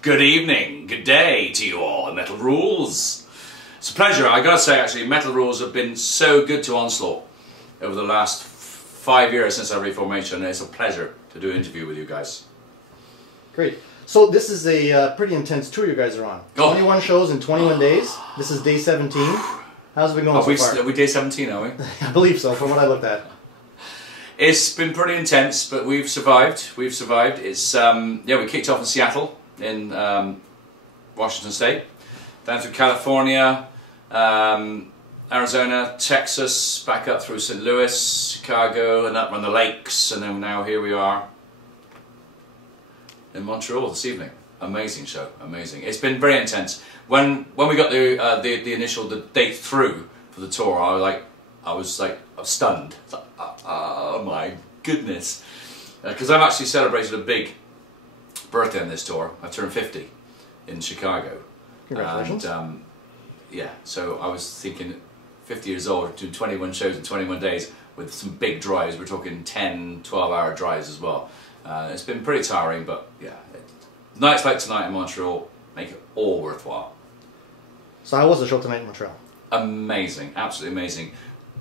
Good evening, good day to you all, Metal Rules. It's a pleasure. I gotta say, actually, Metal Rules have been so good to Onslaught over the last 5 years since our reformation. It's a pleasure to do an interview with you guys. Great. So this is a pretty intense tour you guys are on. 21 shows in 21 days. This is day 17. How's it been going so far? Are we day 17, are we? I believe so, from what I looked at. It's been pretty intense, but we've survived. We've survived. It's yeah, we kicked off in Seattle, in Washington State, down through California, Arizona, Texas, back up through St. Louis, Chicago, and up on the lakes, and then now here we are in Montreal this evening. Amazing show, amazing. It's been very intense. When we got the initial date through for the tour, I was stunned. Like, oh my goodness, because I've actually celebrated a big birthday on this tour. I turned 50 in Chicago. Congratulations. And yeah, so I was thinking 50 years old, doing 21 shows in 21 days with some big drives. We're talking 10, 12-hour drives as well. It's been pretty tiring, but yeah, nights like tonight in Montreal make it all worthwhile. So how was the show tonight in Montreal? Amazing, absolutely amazing.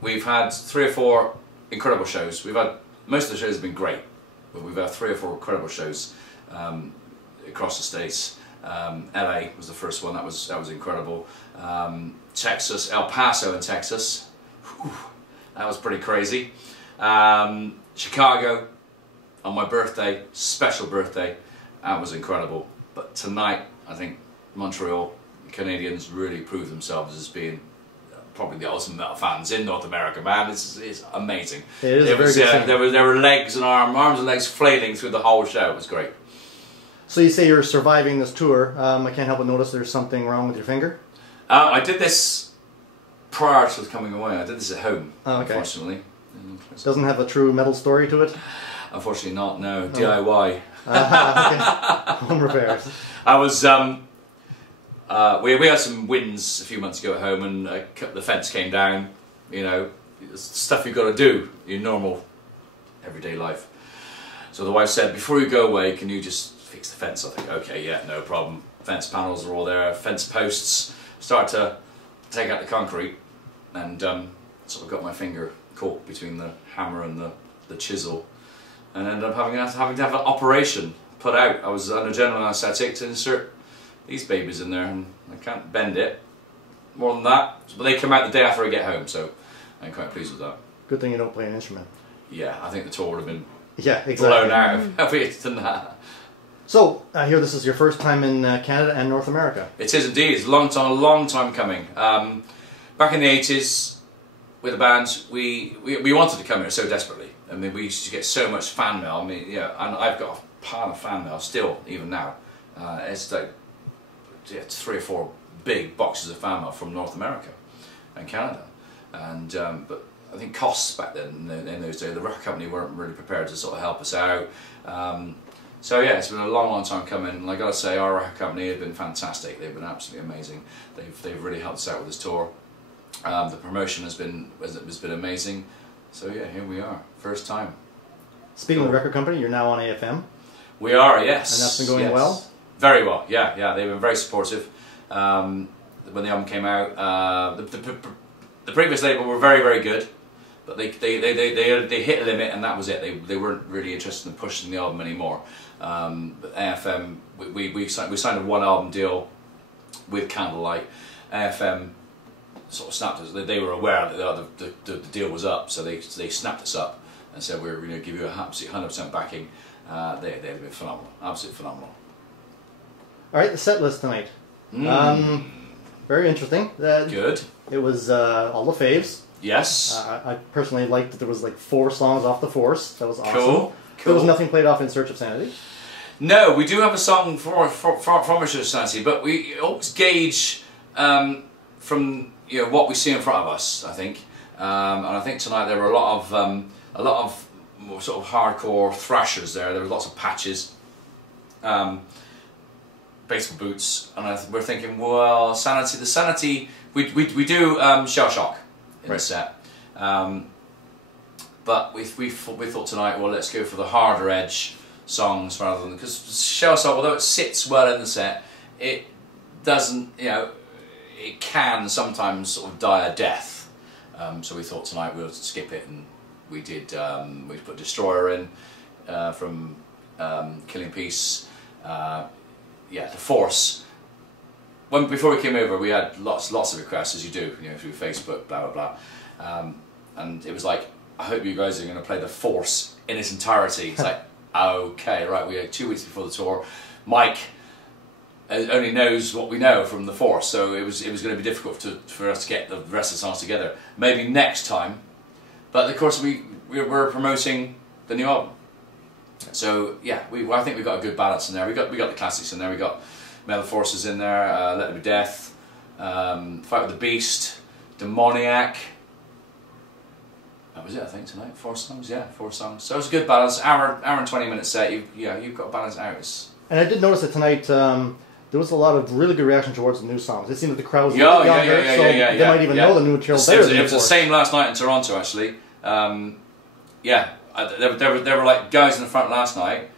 We've had 3 or 4 incredible shows. Most of the shows have been great, but we've had 3 or 4 incredible shows across the States. LA was the first one, that was incredible. Texas, El Paso in Texas, whew, that was pretty crazy. Chicago on my birthday, special birthday, that was incredible. But tonight, I think Montreal, the Canadians really proved themselves as being probably the ultimate metal fans in North America, man. It's amazing. It is very good. There were legs and arms and legs flailing through the whole show. It was great. So you say you're surviving this tour. I can't help but notice there's something wrong with your finger. I did this prior to coming away. I did this at home, unfortunately. Doesn't have a true metal story to it? Unfortunately not, no. DIY. Okay. Home repairs. I was, we had some winds a few months ago at home, and the fence came down. You know, stuff you've got to do in normal, everyday life. So the wife said, before you go away, can you just fix the fence? I think, okay, yeah, no problem. Fence panels are all there, fence posts. Start to take out the concrete, and sort of got my finger caught between the hammer and the chisel, and ended up having to have an operation put out. I was under general anaesthetic to insert these babies in there, and I can't bend it more than that. But they come out the day after I get home, so I'm quite pleased with that. Good thing you don't play an instrument. Yeah, I think the tour would have been exactly blown out if we had done that. So, I hear this is your first time in Canada and North America. It is indeed. It's a long time coming. Back in the 80s, with the band, we wanted to come here so desperately. I mean, we used to get so much fan mail. I mean, yeah, and I've got a pile of fan mail still, even now. It's like 3 or 4 big boxes of fan mail from North America and Canada. And but I think costs back then, in those days, the record company weren't really prepared to sort of help us out. So yeah, it's been a long time coming, and I gotta say, our record company have been fantastic. They've been absolutely amazing. They've really helped us out with this tour. The promotion has been amazing. So yeah, here we are, first time. Speaking of the record company, you're now on AFM. We are, yes. And that's been going well? Very well, yeah. They've been very supportive. When the album came out, the previous label were very good, but they hit a limit, and that was it. They weren't really interested in pushing the album anymore. But AFM, we signed a 1 album deal with Candlelight. AFM sort of snapped us. They were aware that the deal was up, so they snapped us up and said, we're going to give you a 100% backing. They've been phenomenal, absolutely phenomenal. All right, the set list tonight. Very interesting. Good. It was all the faves. Yes. I personally liked that there was like 4 songs off the Force. That was awesome. Cool. There was nothing played off In Search of Sanity. No, we do have a song from In Search of Sanity, but we always gauge from what we see in front of us. I think, and I think tonight there were a lot of more sort of hardcore thrashers there. There were lots of Patches, baseball boots, and we're thinking, well, Sanity. The Sanity we do Shell Shock in the set. But we thought tonight, well, let's go for the harder edge, songs rather than, because Shell Shock, although it sits well in the set, it doesn't, you know, it can sometimes sort of die a death. So we thought tonight we'll skip it, and we did. We put Destroyer in from Killing Peace. Yeah, The Force. Before we came over, we had lots of requests, as you do, you know, through Facebook, blah blah blah, and it was like, I hope you guys are going to play The Force in its entirety. It's like, okay, right. We had 2 weeks before the tour. Mike only knows what we know from The Force, so it was going to be difficult for us to get the rest of the songs together. Maybe next time, but of course we're promoting the new album. So yeah, I think we've got a good balance in there. We got the classics in there. We got Metal Forces in there, Let There Be Death, Fight with the Beast, Demoniac. That was it, I think, tonight. 4 songs, yeah, 4 songs. So it's a good balance. Hour and 20-minute set. You've got to balance out. And I did notice that tonight there was a lot of really good reaction towards the new songs. It seemed that the crowd was a little younger, so they might even know the new material better than it was the same last night in Toronto, actually. Yeah, there were like guys in the front last night,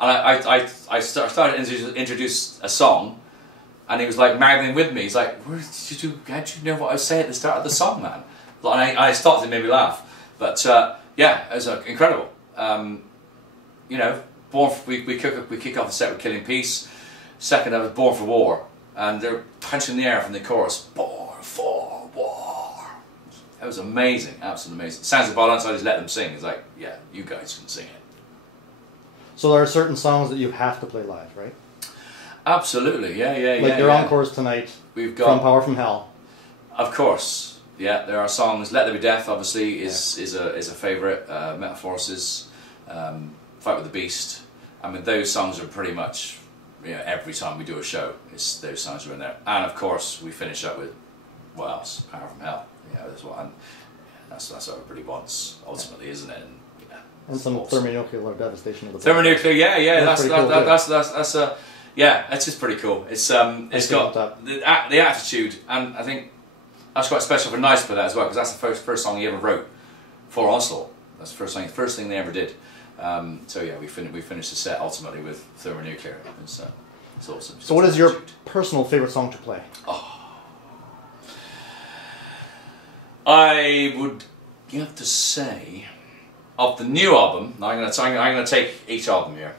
and I started to introduce a song, and he was like mouthing with me. He's like, how did you know what I was saying at the start of the song, man? And I stopped and made me laugh. But yeah, it was incredible. You know, we kick off the set with Killing Peace. Second, I was Born for War, and they're punching the air from the chorus. Born for War. It was amazing, absolutely amazing. Sounds of Violence, I just let them sing. It's like, yeah, you guys can sing it. So there are certain songs that you have to play live, right? Absolutely, yeah. Like your encores tonight. We've got From Power from Hell. Of course, yeah. There are songs. Let There Be Death, obviously, is a favourite. Metal Forces, Fight with the Beast. I mean, those songs are pretty much. You know, every time we do a show, those songs are in there, and of course we finish up with what else? Power from Hell. You know, that's what everybody wants ultimately, isn't it? And some awesome. Thermonuclear devastation. Thermonuclear, yeah. That's cool yeah. That's just pretty cool. It's got the attitude, and I think that's quite special for Nice for that as well, because that's the first song he ever wrote for Onslaught. That's the first thing they ever did. So yeah, we finished the set ultimately with Thermonuclear. It's awesome. So what is your personal favourite song to play? Oh. I would have to say, off the new album, I'm going to take each album here.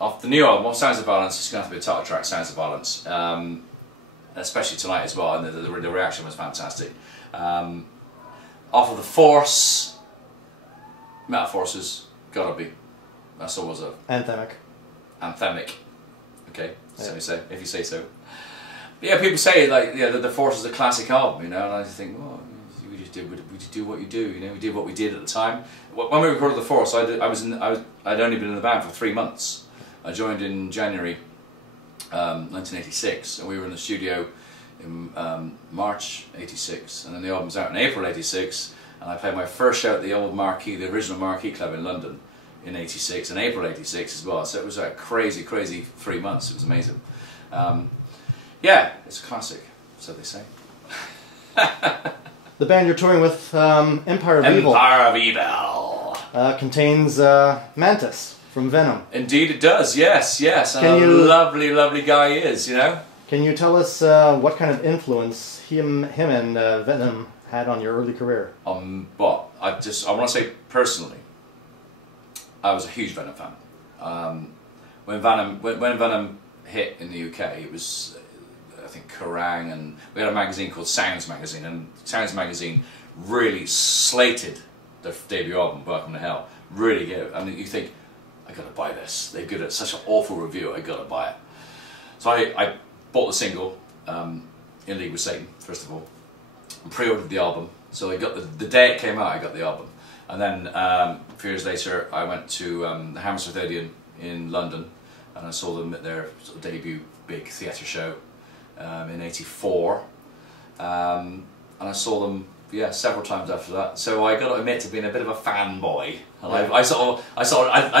Off the new album, Sounds of Violence, it's going to have to be a title track, Sounds of Violence. Especially tonight as well, and the reaction was fantastic. Off of The Force, Metal Forces, gotta be. That's always a anthemic. Okay, so if you say so. But yeah, people say like, yeah, The Force is a classic album, you know, and I just think, well, we just do what you do, you know. We did what we did at the time. When we recorded The Force, I'd only been in the band for 3 months. I joined in January 1986, and we were in the studio in March '86, and then the album's out in April '86. And I played my first show at the old Marquee, the original Marquee Club in London in '86, and April '86 as well. So it was a crazy 3 months. It was amazing. Yeah, it's a classic, so they say. The band you're touring with, Empire of Evil. Empire of Evil. Contains Mantis from Venom. Indeed it does, yes. And a lovely guy he is, you know. Can you tell us what kind of influence him and Venom had on your early career? Well, I want to say personally, I was a huge Venom fan. When Venom hit in the UK, it was I think Kerrang, and we had a magazine called Sounds magazine, and Sounds magazine really slated the debut album, Welcome to Hell. Really good. I mean, you think, I gotta buy this. They're good at such an awful review. I gotta buy it. So I bought the single, In League with Satan, first of all. Pre-ordered the album, so I got the day it came out. I got the album, and then a few years later, I went to the Hammersmith Odeon in London, and I saw them at their sort of debut big theatre show in '84, and I saw them several times after that. So I got to admit to being a bit of a fanboy, and I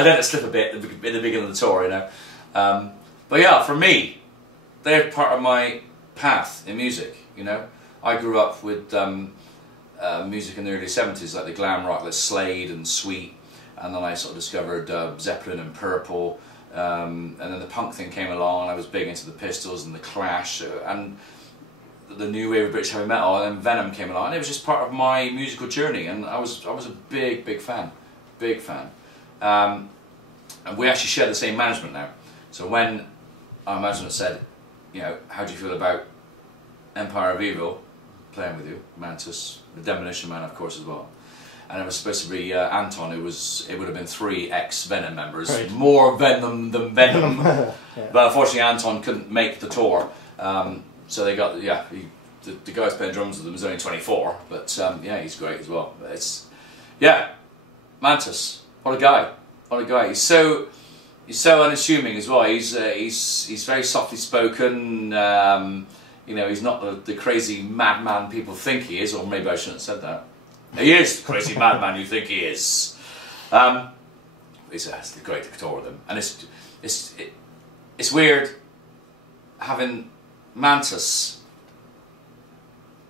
let it slip a bit in the beginning of the tour, you know. But yeah, for me, they're part of my path in music, you know. I grew up with music in the early '70s, like the glam rock, like Slade and Sweet, and then I sort of discovered Zeppelin and Purple, and then the punk thing came along, and I was big into the Pistols and the Clash, and the new wave of British heavy metal, and then Venom came along, and it was just part of my musical journey, and I was a big fan. And we actually share the same management now. So when our management said, you know, how do you feel about Empire of Evil playing with you, Mantis, the Demolition Man of course as well, and it was supposed to be Anton, it would have been 3 ex-Venom members, right. More Venom than Venom. Yeah. But unfortunately Anton couldn't make the tour, so they got, yeah, the guy who's playing drums with them is only 24, but yeah, he's great as well. It's, yeah, Mantis, what a guy, he's so unassuming as well. He's very softly spoken. You know, he's not the crazy madman people think he is, or maybe I shouldn't have said that. He is the crazy madman you think he is. He's a great tour with him, and it's weird having Mantis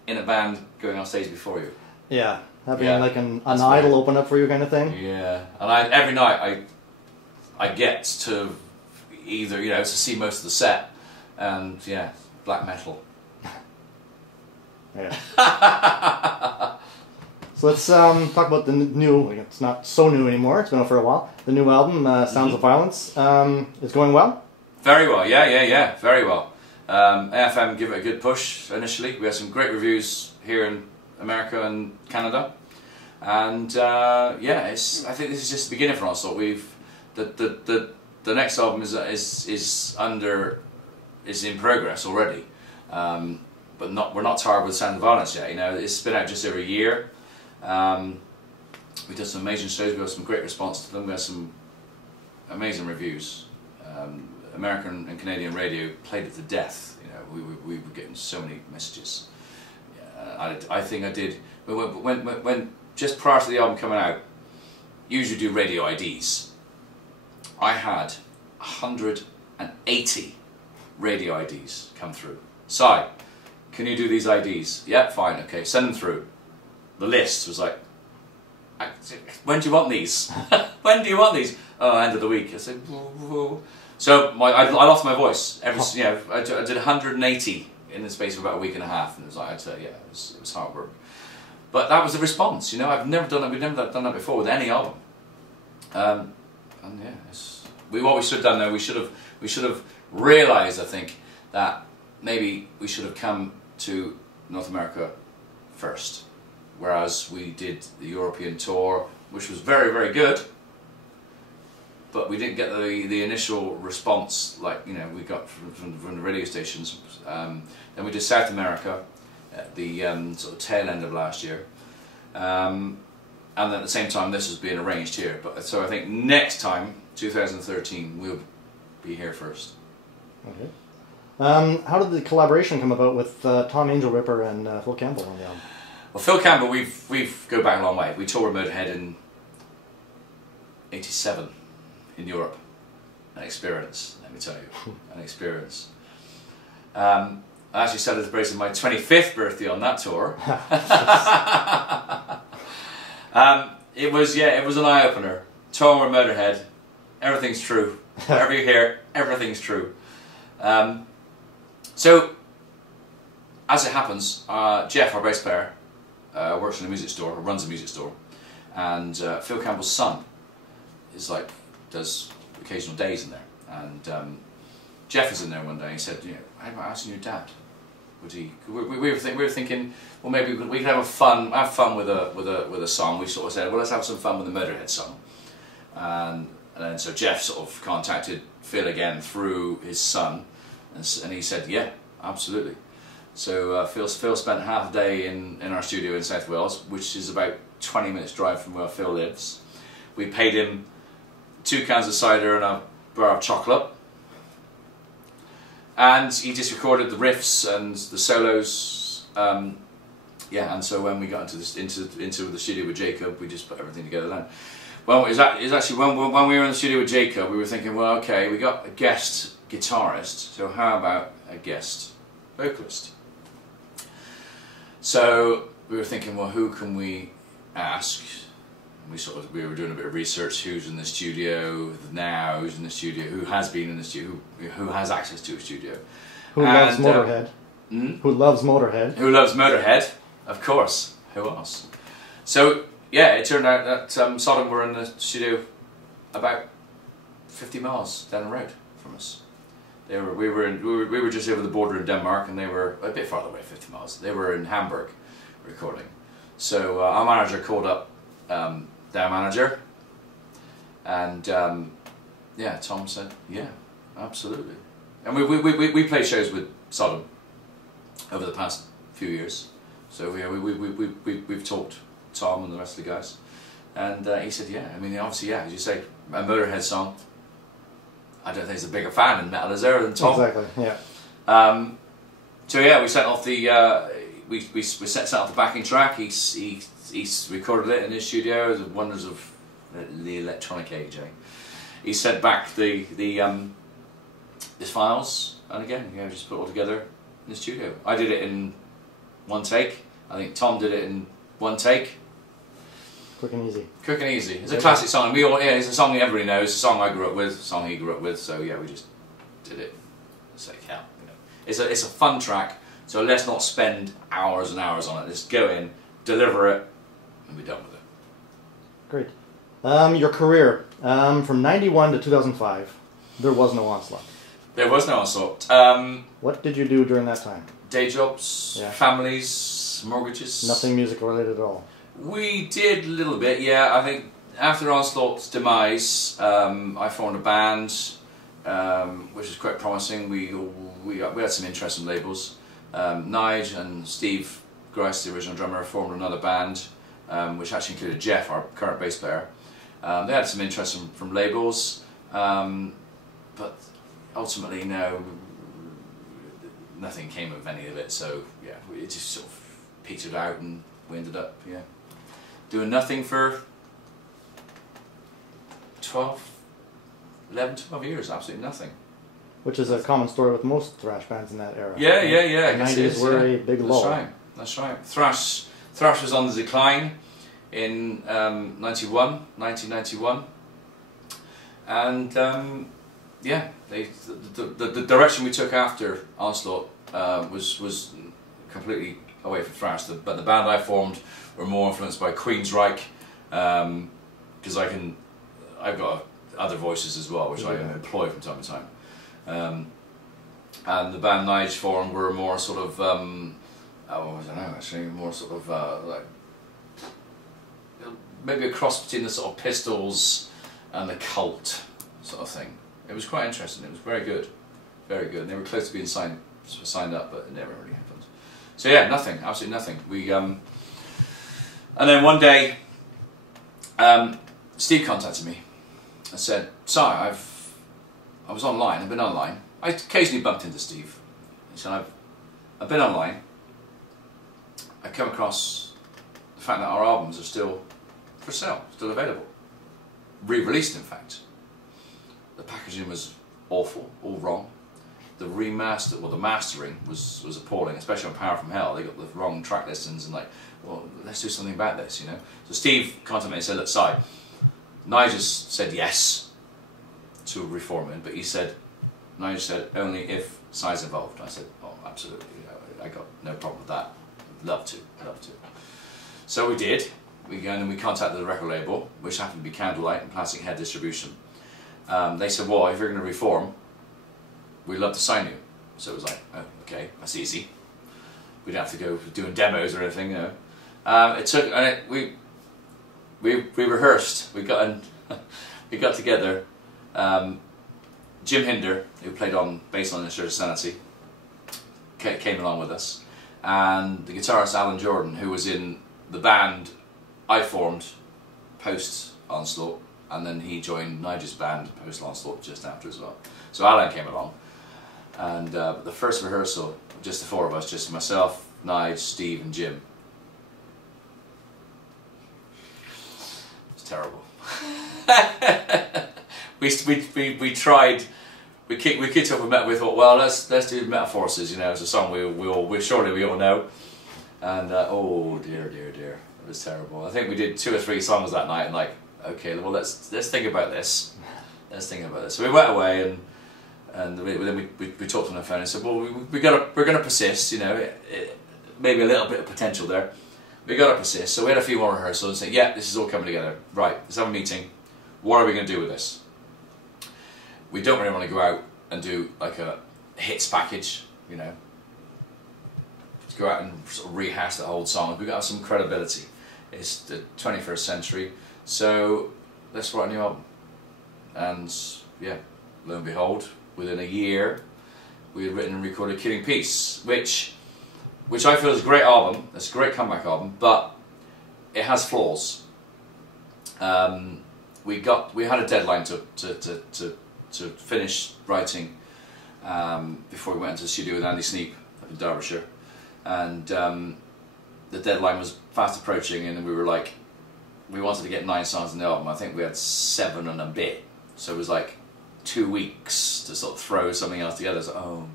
in a band going on stage before you. Yeah, having like an idol open up for you kind of thing. Yeah, and every night I get to either, you know, to see most of the set, and yeah, black metal. Yeah. So let's talk about the new, it's not so new anymore, it's been out for a while, the new album, Sounds of Violence. It's going well? Very well, yeah, very well. AFM give it a good push initially. We had some great reviews here in America and Canada. And yeah, I think this is just the beginning for Onslaught. The next album is in progress already. But we're not tired with Sound of Violence yet. You know, it's been out just over a year. We did some amazing shows. We got some great response to them. We had some amazing reviews. American and Canadian radio played it to death. You know, we were getting so many messages. I think I did when just prior to the album coming out. Usually do radio IDs. I had 180 radio IDs come through. Sy, can you do these IDs? Yeah, fine, okay, send them through. The list was like, when do you want these? When do you want these? Oh, end of the week. I said, whoa. So I lost my voice. I did 180 in the space of about a week and a half, and it was like, yeah, it was hard work. But that was the response, you know. We've never done that before with any album. And yeah, what we should have done though, we should have realised, I think, that maybe we should have come to North America first, whereas we did the European tour, which was very, very good, but we didn't get the initial response like, you know, we got from the radio stations. Then we did South America at the sort of tail end of last year, and then at the same time this was being arranged here. But so I think next time, 2013, we'll be here first. Okay. How did the collaboration come about with Tom Angel Ripper and Phil Campbell on the album? Well, Phil Campbell, we've go back a long way. We toured with Motorhead in '87 in Europe. An experience, let me tell you, an experience. I actually celebrated my 25th birthday on that tour. It was an eye opener. Touring with Motorhead, everything's true. Whatever you hear, everything's true. So, as it happens, Jeff, our bass player, works in a music store, or runs a music store, and Phil Campbell's son does occasional days in there, and Jeff was in there one day and he said, you know, how about asking your dad? Would he? We were thinking, well, maybe we could have fun with a song. We sort of said, well, let's have some fun with the Motorhead song, and then so Jeff sort of contacted Phil again through his son, and he said, yeah, absolutely. So Phil spent half a day in our studio in South Wales, which is about 20 minutes drive from where Phil lives. We paid him 2 cans of cider and a bar of chocolate, and he just recorded the riffs and the solos. Yeah, and so when we got into the studio with Jacob, we just put everything together then. Well, it was actually when we were in the studio with Jacob, we were thinking, well, okay, we got a guest guitarist, so how about a guest vocalist? So we were thinking, well, who can we ask? we were doing a bit of research. Who's in the studio now? Who's in the studio? Who has been in the studio? Who has access to a studio? Who loves Motorhead? Who loves Motorhead? Who loves Motorhead? Of course. Who else? So yeah, it turned out that Sodom were in the studio about 50 miles down the road from us. We were just over the border in Denmark, and they were a bit farther away, 50 miles. They were in Hamburg recording. So our manager called up their manager, and yeah, Tom said, yeah, absolutely. And we played shows with Sodom over the past few years. So yeah, we've talked to Tom and the rest of the guys, and he said, yeah, I mean, obviously, yeah, as you say, a Motorhead song. I don't think he's a bigger fan in metal as there than Tom. Exactly, yeah. So yeah, we sent off the we set off the backing track. He recorded it in his studio. The wonders of the electronic age. He sent back his files, and again, yeah, just put it all together in the studio. I did it in one take. I think Tom did it in one take. Quick and easy. Quick and easy. It's a classic song. We all, yeah, it's a song everybody knows. It's a song I grew up with. It's a song he grew up with. So yeah, we just did it. It's like hell. You know. It's a fun track. So let's not spend hours and hours on it. Let's go in, deliver it, and be done with it. Great. Your career from '91 to 2005. There was no Onslaught. There was no Onslaught. What did you do during that time? Day jobs, families, mortgages. Nothing music related at all. We did a little bit, yeah. I think after Onslaught's demise, I formed a band, which was quite promising. We had some interest in labels. Nige and Steve Grice, the original drummer, formed another band, which actually included Jeff, our current bass player. They had some interest from labels, but ultimately, no, nothing came of any of it. So yeah, it just sort of petered out, and we ended up, yeah, doing nothing for 11, 12 years, absolutely nothing. Which is a common story with most thrash bands in that era. Yeah, yeah, yeah. The 90s were a big lull. That's right, that's right. Thrash was on the decline in 1991, and yeah, the direction we took after Onslaught was completely away from thrash. But the band I formed were more influenced by Queensryche, because I've got other voices as well, which I employ from time to time. And the band Nige formed were more sort of I don't know, actually more sort of like maybe a cross between the sort of Pistols and the Cult sort of thing. It was quite interesting. It was very good, very good. And they were close to being signed up, but it never really happened. So yeah, nothing, absolutely nothing. We and then one day, Steve contacted me and said, "Sy, I was online. I've been online. I occasionally bumped into Steve. He said, I've been online. I come across the fact that our albums are still for sale, still available, re-released in fact. The packaging was awful, all wrong. The remaster, well, the mastering was appalling, especially on Power from Hell. They got the wrong track listings, and like, well, let's do something about this, you know." So Steve contacted me and said, "Look, Sy, Nige said yes to reforming, but he said, Nige said only if Sy's involved." I said, "Oh, absolutely, I got no problem with that. Love to, love to." So we did. We contacted the record label, which happened to be Candlelight and Plastic Head Distribution. They said, "Well, if you're going to reform, we'd love to sign you." So it was like, oh, okay, that's easy. We don't have to go doing demos or anything, you know. It took, and we rehearsed. We got together. Jim Hinder, who played on bass on the Church of Sanity, came along with us, and the guitarist Alan Jordan, who was in the band I formed post Onslaught, and then he joined Nige's band post Onslaught just after as well. So Alan came along, and the first rehearsal, just the four of us, just myself, Nige, Steve, and Jim. It's terrible. We tried. We kicked off with metal. We thought, well, let's do Metal Forces. You know, it's a song we surely we all know. And oh dear, dear, dear. It was terrible. I think we did 2 or 3 songs that night, and like, okay, well let's think about this. Let's think about this. So we went away, and then we talked on the phone and said, well, we're gonna persist. You know, maybe a little bit of potential there. We got to persist. So we had a few more rehearsals and said, yeah, this is all coming together. Right, let's have a meeting. What are we going to do with this? We don't really want to go out and do like a hits package, you know. To go out and sort of rehash the whole song. We've got to have some credibility. It's the 21st century, so let's write a new album. And yeah, lo and behold, within a year, we had written and recorded Killing Peace, which I feel is a great album. It's a great comeback album, but it has flaws. We had a deadline to finish writing before we went into the studio with Andy Sneap up in Derbyshire, and the deadline was fast approaching, and we were like, we wanted to get 9 songs in the album. I think we had 7 and a bit, so it was like 2 weeks to sort of throw something else together. So, oh,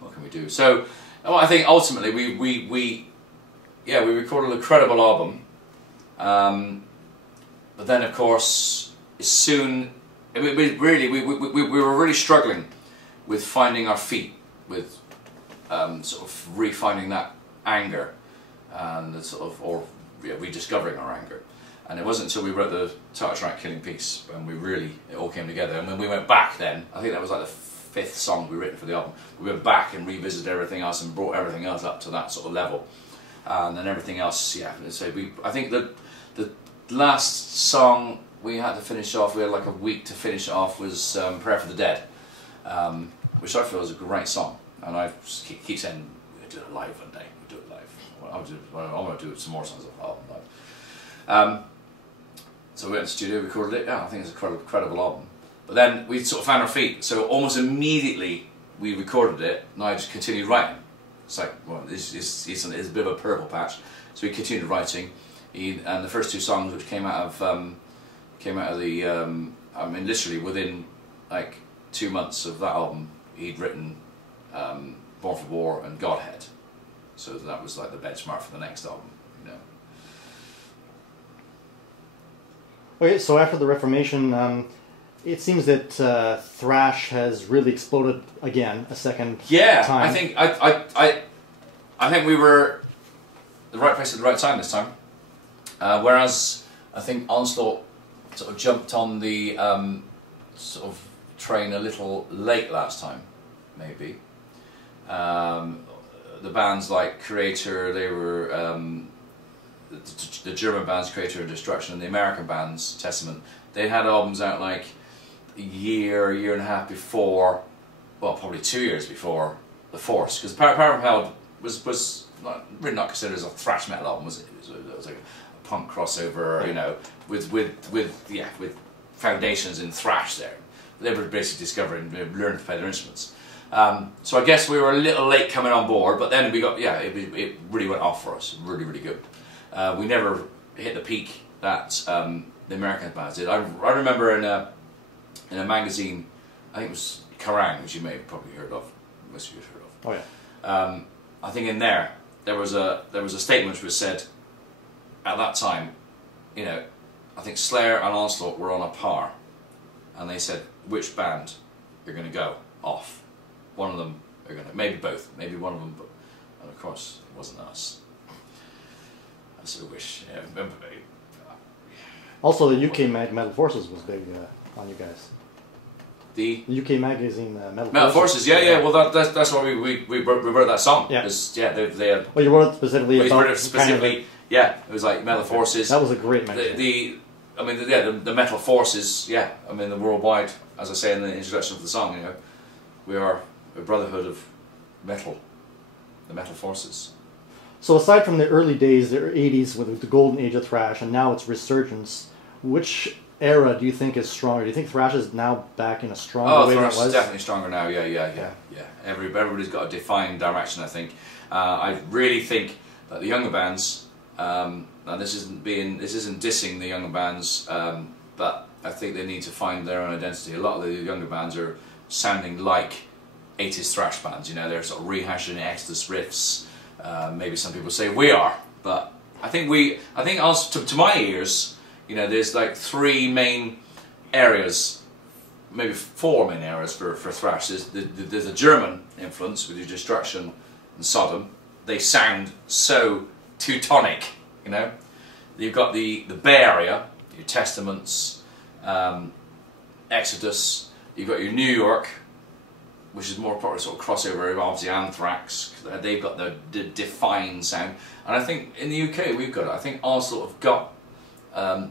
what can we do? So. Well, I think ultimately we recorded a credible album, but then of course soon we were really struggling with finding our feet, with sort of refining that anger and rediscovering our anger. And it wasn't until we wrote the title track Killing Peace when it all came together. And when we went back then, I think that was like the 5th song we written for the album. We went back and revisited everything else and brought everything else up to that sort of level, and then everything else. Yeah, so I think the last song we had to finish off. We had like a week to finish it off. Was "Prayer for the Dead," which I feel is a great song, and I keep saying we'll do it live one day. We'll do it live. I want to do some more songs of the album live. So we went to the studio, recorded it. Yeah, I think it's a credible album. But then we sort of found our feet, so almost immediately we recorded it, and I just continued writing. It's like, well, it's a bit of a purple patch, so we continued writing, and the first 2 songs which came out of the, I mean literally within like 2 months of that album, he'd written Born for War and Godhead, so that was like the benchmark for the next album, you know. Okay, so after the Reformation, it seems that thrash has really exploded again a second time. I think we were the right place at the right time this time. Whereas I think Onslaught sort of jumped on the sort of train a little late last time, maybe. The bands like Creator, they were the German bands Creator and Destruction, and the American bands Testament. They had albums out like a year and a half before, well, probably 2 years before The Force, because Power Propelled was really not considered as a thrash metal album, was it? It was like a punk crossover, you know, with foundations in thrash there. They were basically discovering, learning to play their instruments. So I guess we were a little late coming on board, but then we got, it really went off for us, really good. We never hit the peak that the American bands did. I remember in a magazine, I think it was Kerrang, which you may have probably heard of, most of you have heard of. Oh yeah. I think in there was a statement which was said at that time, you know, I think Slayer and Onslaught were on a par, and they said which band are going to go off. One of them are going to, maybe both, maybe one of them, but and of course it wasn't us. I sort of wish. Yeah, also, the UK mag Metal Forces was big on you guys. The UK magazine Metal Forces, yeah. Well, that's why we wrote that song. Yeah, they had. Well, you wrote it specifically. Well, about specifically, it was like Metal Forces. That was a great magazine. The Metal Forces, I mean the worldwide, as I say in the introduction of the song, you know, we are a brotherhood of metal, the Metal Forces. So aside from the early days, the 80s with the golden age of thrash, and now its resurgence, which era do you think is stronger? Do you think thrash is now back in a stronger way than it was? Thrash is definitely stronger now, yeah. Everybody's got a defined direction, I think. I really think that the younger bands, and this isn't dissing the younger bands, but I think they need to find their own identity. A lot of the younger bands are sounding like 80s thrash bands, you know, they're sort of rehashing Exodus riffs. Maybe some people say we are, but I think also to my ears, you know, there's like 3 main areas, maybe 4 main areas for thrash. There's a German influence with your Destruction and Sodom. They sound so Teutonic, you know. You've got the Bay Area, your Testaments, Exodus. You've got your New York, which is more probably sort of crossover, obviously Anthrax. They've got the defined sound. And I think in the UK we've got it. I think Onslaught have got a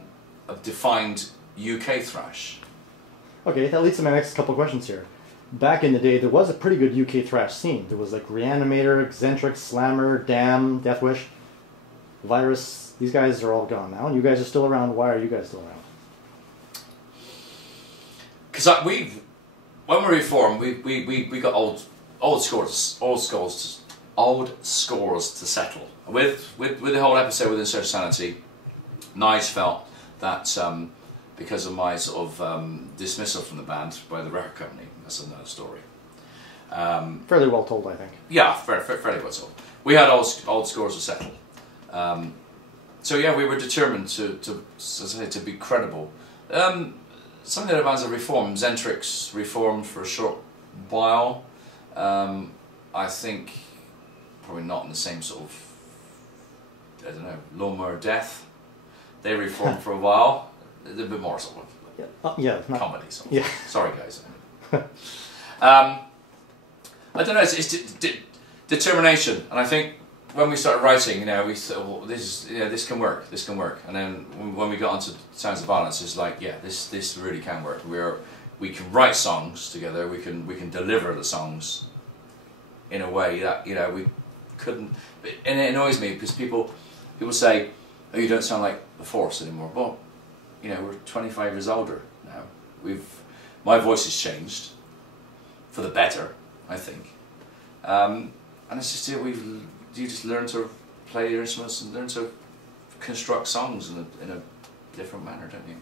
defined UK thrash. Okay, that leads to my next couple of questions here. Back in the day, there was a pretty good UK thrash scene. There was like Reanimator, Eccentric, Slammer, Damn, Deathwish, Virus. These guys are all gone now, and you guys are still around. Why are you guys still around? Because when we reformed, we got old scores to settle. With the whole episode with Search Sanity, Nige felt that because of my sort of dismissal from the band by the record company, that's another story. Fairly well told, I think. Yeah, fairly well told. We had old scores to settle. So yeah, we were determined to be credible. Some of the other bands have reformed. Zentrix reformed for a short while. I think probably not in the same sort of, I don't know, Lawnmower Death. They reformed for a while. A little bit more sort of comedy. Sort of. Yeah. Sorry guys. I don't know. It's determination, and I think when we started writing, you know, we thought, well, this can work. This can work. And then when we got onto Sounds of Violence, it's like, yeah, this really can work. We can write songs together. We can deliver the songs in a way that, you know, we couldn't. And it annoys me because people say, oh, you don't sound like the Force anymore. Well, you know, we're 25 years older now. My voice has changed for the better, I think. And it's just, you just learn to play your instruments and learn to construct songs in a different manner, don't you?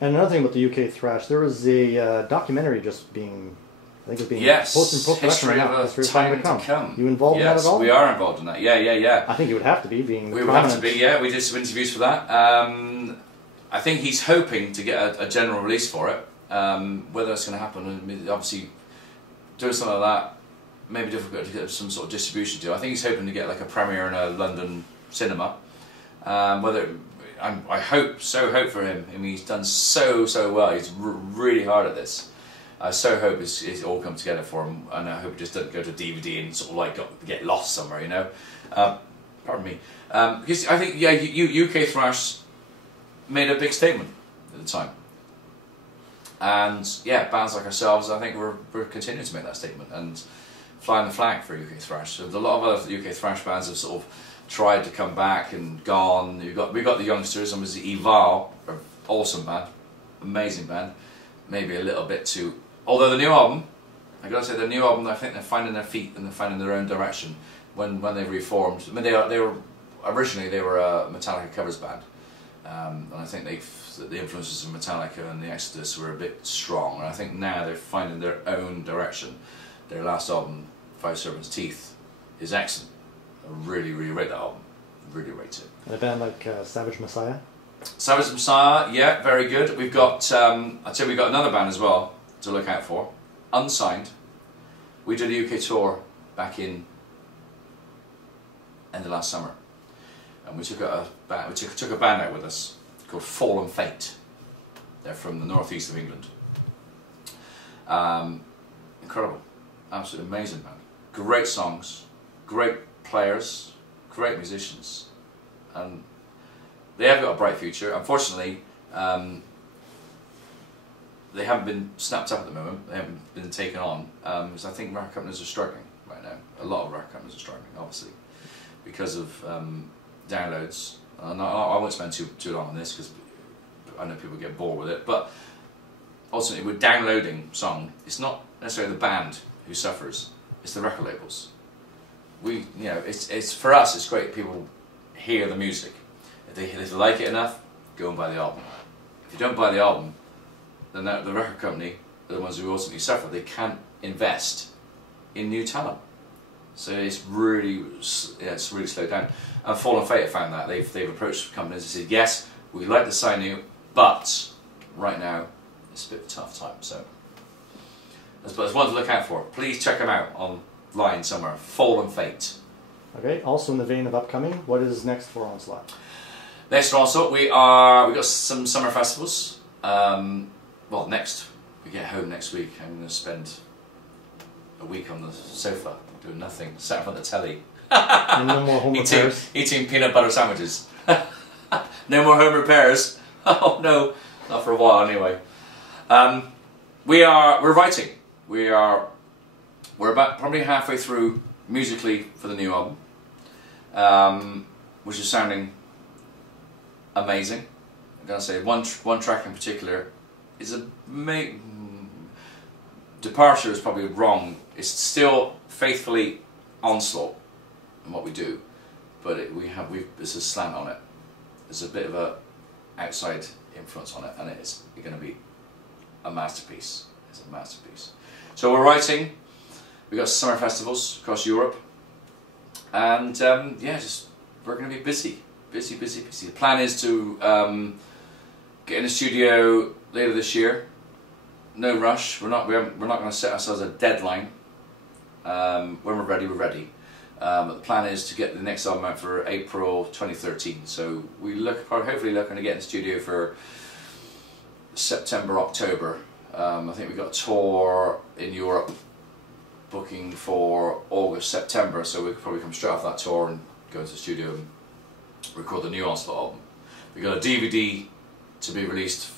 And another thing about the UK thrash, there was a documentary just being, I think it's being post-production right now. History of Time to Come. You involved in that at all? Yes, we are involved in that. Yeah. I think you would have to be, being we would have to be. Yeah, we did some interviews for that. I think he's hoping to get a general release for it. Whether that's going to happen, I mean, obviously, doing something like that may be difficult to get some sort of distribution deal. I think he's hoping to get like a premiere in a London cinema. I hope for him. I mean, he's done so well. He's really hard at this. I so hope it's all come together for him, and I hope it just doesn't go to DVD and sort of like get lost somewhere, you know. Pardon me. Because I think UK thrash made a big statement at the time, and yeah, bands like ourselves, I think we're continuing to make that statement and flying the flag for UK thrash. So a lot of other UK thrash bands have sort of tried to come back and gone. We got the youngsters, and was Eval, an awesome band, amazing band. Maybe a little bit too. Although the new album, I gotta say, the new album, I think they're finding their feet and they're finding their own direction when they've reformed. I mean, they were originally a Metallica covers band, and I think the influences of Metallica and the Exodus were a bit strong. And I think now they're finding their own direction. Their last album, Five Serpents' Teeth, is excellent. I really rate that album. Really rate it. And a band like Savage Messiah. Savage Messiah, yeah, very good. We've got, I'd say we've got another band as well to look out for. Unsigned. We did a UK tour back in end of last summer, and we took a band out with us called Fallen Fate. They're from the northeast of England. Incredible, absolutely amazing band. Great songs, great players, great musicians, and they have got a bright future. Unfortunately, they haven't been snapped up at the moment. They haven't been taken on, because I think record companies are struggling right now. A lot of record companies are struggling, obviously, because of downloads. And I won't spend too long on this because I know people get bored with it. But ultimately, with downloading song, it's not necessarily the band who suffers; it's the record labels. It's for us. It's great. People hear the music. If they like it enough, go and buy the album. If you don't buy the album, then the record company are the ones who ultimately suffer. They can't invest in new talent. So it's really, yeah, it's really slowed down. And Fallen Fate have found that. They've approached companies and said, yes, we'd like to sign you, but right now it's a bit of a tough time. So there's one to look out for. Please check them out online somewhere. Fallen Fate. Okay. Also in the vein of upcoming, what is next for Onslaught? Next for Onslaught, we've got some summer festivals. Well, we get home next week. I'm going to spend a week on the sofa doing nothing, sat in front of the telly. And no more home repairs. Eating peanut butter sandwiches. No more home repairs. Oh no, not for a while anyway. We're writing. We're about probably halfway through musically for the new album, which is sounding amazing. I'm gonna say one track in particular is a departure is probably wrong. It's still faithfully Onslaught in what we do, but there's a slant on it. There's a bit of a outside influence on it, and it's going to be a masterpiece. It's a masterpiece. So we're writing. We've got summer festivals across Europe, and yeah, we're going to be busy. The plan is to get in the studio later this year. No rush. We're not going to set ourselves a deadline. When we're ready, we're ready. The plan is to get the next album out for April 2013. So hopefully looking to get in the studio for September, October. I think we've got a tour in Europe booking for August, September. So we could probably come straight off that tour and go into the studio and record the new Onslaught album. We've got a DVD to be released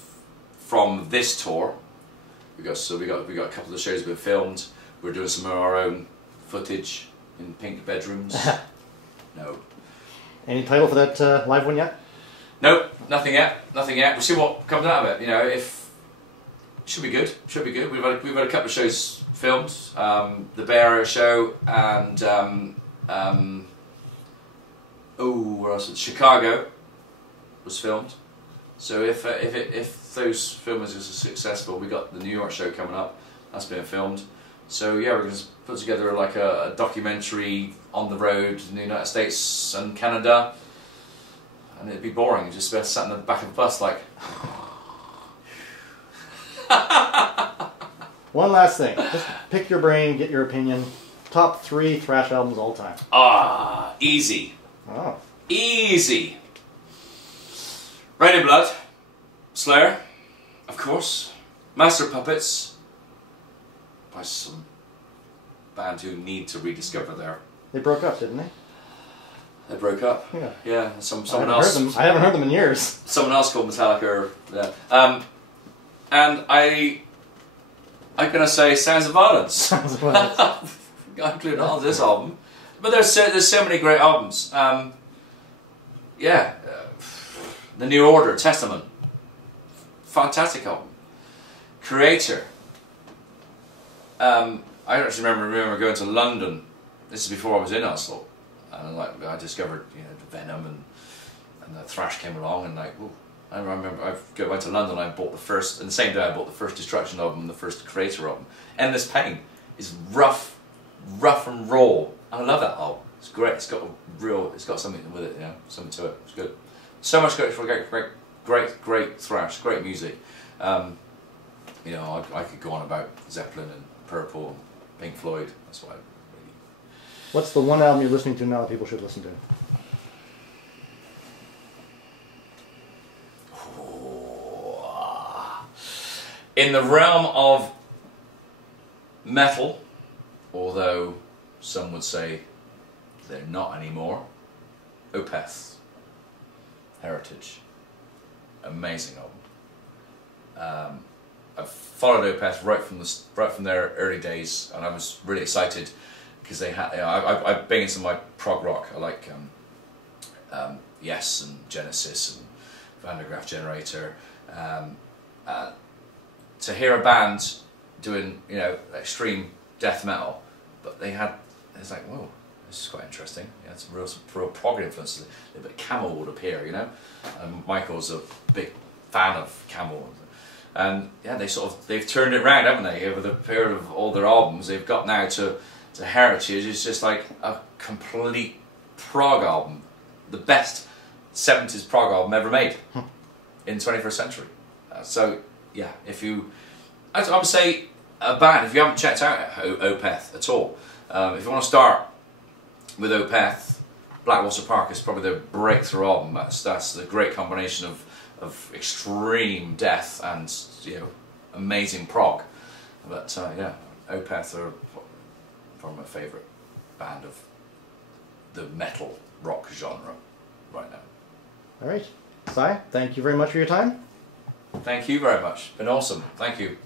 from this tour. We got a couple of shows we've filmed. We're doing some of our own footage in pink bedrooms. No. Any title for that live one yet? Nope, nothing yet. We'll see what comes out of it. You know, if should be good. We've had a couple of shows filmed. The Bay Area show and where else? Chicago was filmed. So if those filmings are successful, we got the New York show coming up. That's being filmed. So yeah, we're going to put together like a documentary on the road in the United States and Canada, and it'd be boring. You just sat in the back of the bus like. One last thing, just pick your brain, get your opinion. Top 3 thrash albums all time. Ah, easy. Oh. Easy. Rain in Blood, Slayer, of course. Master of Puppets, by some band who need to rediscover their... They broke up, didn't they? They broke up? Yeah. Yeah, someone else... I haven't heard them in years. Someone else called Metallica. Yeah. And I'm going to say Sounds of Violence. Sounds of Violence. Including all this album. But there's so many great albums. Yeah. The New Order, Testament. Fantastic album. Creator. I actually remember going to London. This is before I was in Onslaught, and I discovered Venom and the thrash came along, and ooh. I remember I went to London. I bought the first, and the same day I bought the first Destruction album and the first Creator album. Endless Pain is rough and raw. I love that album. It's great. It's got something with it, something to it. It's good. So much great thrash, great music. I could go on about Zeppelin and Purple, and Pink Floyd. That's why. What's the one album you're listening to now that people should listen to? In the realm of metal, although some would say they're not anymore, Opeth, Heritage, amazing album. I've followed Opeth right from their early days, and I was really excited because they had. I've been into my prog rock. I like Yes and Genesis and Van der Graaf Generator. To hear a band doing extreme death metal, but it's like, whoa, this is quite interesting. It's a real prog influence. A bit Camel would appear, and Michael's a big fan of Camel, and yeah, they've turned it around, haven't they? Over the period of all their albums, they've got now to to Heritage is just like a complete prog album, the best 70s prog album ever made in the 21st century. So yeah, if you, I would say a band, if you haven't checked out Opeth at all, if you want to start with Opeth, Blackwater Park is probably their breakthrough album. That's the great combination of extreme death and, you know, amazing prog. But yeah, Opeth are probably my favourite band of the metal rock genre right now. All right, Sy, thank you very much for your time. Thank you very much. Been awesome. Thank you.